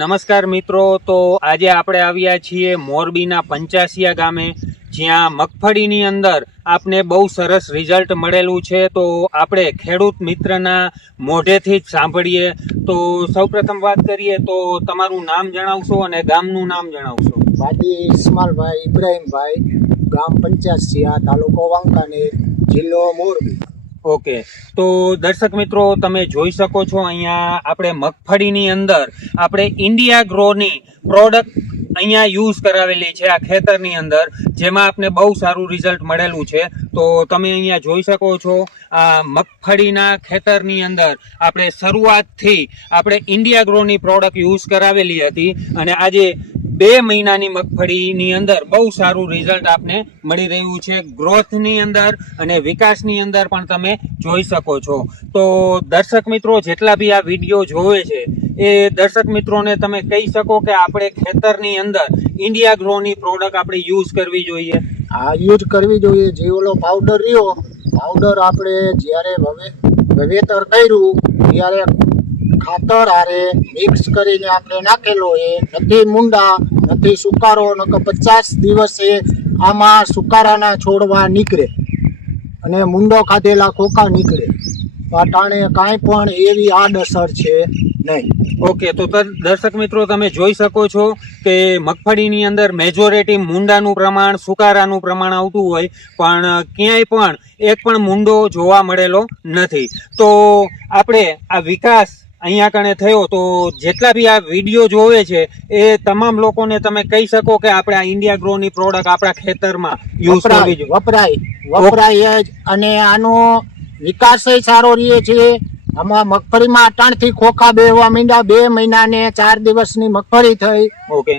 નમસ્કાર મિત્રો તો આજે આપણે આવ્યા છીએ મોરબીના પંચાસિયા ગામે જ્યાં મગફળીની અંદર આપને બહુ સરસ રિઝલ્ટ મળેલું છે તો આપણે ખેડૂત મિત્રના મોઢેથી જ સાંભળીએ તો સૌપ્રથમ વાત કરીએ તો તમારું નામ જણાવશો અને ગામનું નામ જણાવશો ભાજી ઇસ્માલભાઈ ઇબ્રાહીમભાઈ ગામ પંચાસિયા તાલુકો વાંકાનેર જિલ્લો મોરબી ઓકે તો દર્શક મિત્રો તમે જોઈ શકો છો અહીંયા આપણે મગફળીની અંદર આપણે ઇન્ડિયા ગ્રોની પ્રોડક્ટ અહીંયા યુઝ કરાવેલી છે આ ખેતરની અંદર જેમાં આપને બહુ સારું રિઝલ્ટ મળેલું છે તો તમે અહીંયા જોઈ શકો છો આ મગફળીના ખેતરની અંદર આપણે શરૂઆતથી આપણે ઇન્ડિયા ગ્રોની પ્રોડક્ટ યુઝ કરાવેલી હતી અને આજે બે મહિનાની મગફળીની અંદર બહુ સારું રિઝલ્ટ આપને મળી રહ્યું છે ગ્રોથની અંદર અને વિકાસની અંદર પણ તમે જોઈ શકો છો તો દર્શક મિત્રો જેટલા બી આ વિડીયો જોવે છે એ દર્શક મિત્રોને તમે કહી શકો કે આપણે ખેતરની અંદર ઇન્ડિયા ગ્રોની પ્રોડક્ટ આપણે યુઝ કરવી જોઈએ હા યુઝ કરવી જોઈએ જે ઓલો પાવડર રહ્યો પાવડર આપણે જ્યારે હવે વાવેતર કર્યું ત્યારે ખાતર આરે મિક્સ કરીને આપણે નાખેલો એ નથી મુંડા નથી સુકારો નકર પચાસ દિવસે આમાં સુકારાના છોડવા નીકળે અને મુંડો ખાધેલા ખોખા નીકળે પાટાણે કાંઈ પણ એવી આડઅસર છે નહીં ઓકે તો દર્શક મિત્રો તમે જોઈ શકો છો કે મગફળીની અંદર મેજોરિટી મુંડાનું પ્રમાણ સુકારાનું પ્રમાણ આવતું હોય પણ ક્યાંય પણ એક પણ મુંડો જોવા મળેલો નથી તો આપણે આ વિકાસ અહીંયા કણે થયો તો જેટલા બી આ વિડીયો જોવે છે એ તમામ લોકોને તમે કહી શકો કે આપણે આ ઇન્ડિયા ગ્રોની પ્રોડક્ટ આપણા ખેતરમાં યુઝ કરવી જોઈએ વપરાય વપરાય જ અને આનો વિકાસ સારો રહે છે આમાં મગફળીમાં અટાણથી ખોખા બેવા મીંડા બે મહિનાને ચાર દિવસની મગફળી થઈ ઓકે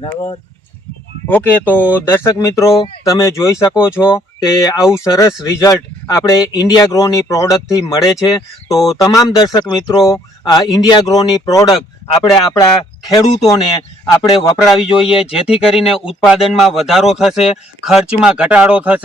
બરાબર ઓકે તો દર્શક મિત્રો તમે જોઈ શકો છો કે આવું સરસ રિઝલ્ટ આપણે ઇન્ડિયા ગ્રોની પ્રોડક્ટથી મળે છે તો તમામ દર્શક મિત્રો આ ઇન્ડિયા ગ્રોની પ્રોડક્ટ આપણે આપણા ખેડૂતોને આપણે વપરાવી જોઈએ જેથી કરીને ઉત્પાદનમાં વધારો થશે ખર્ચમાં ઘટાડો થશે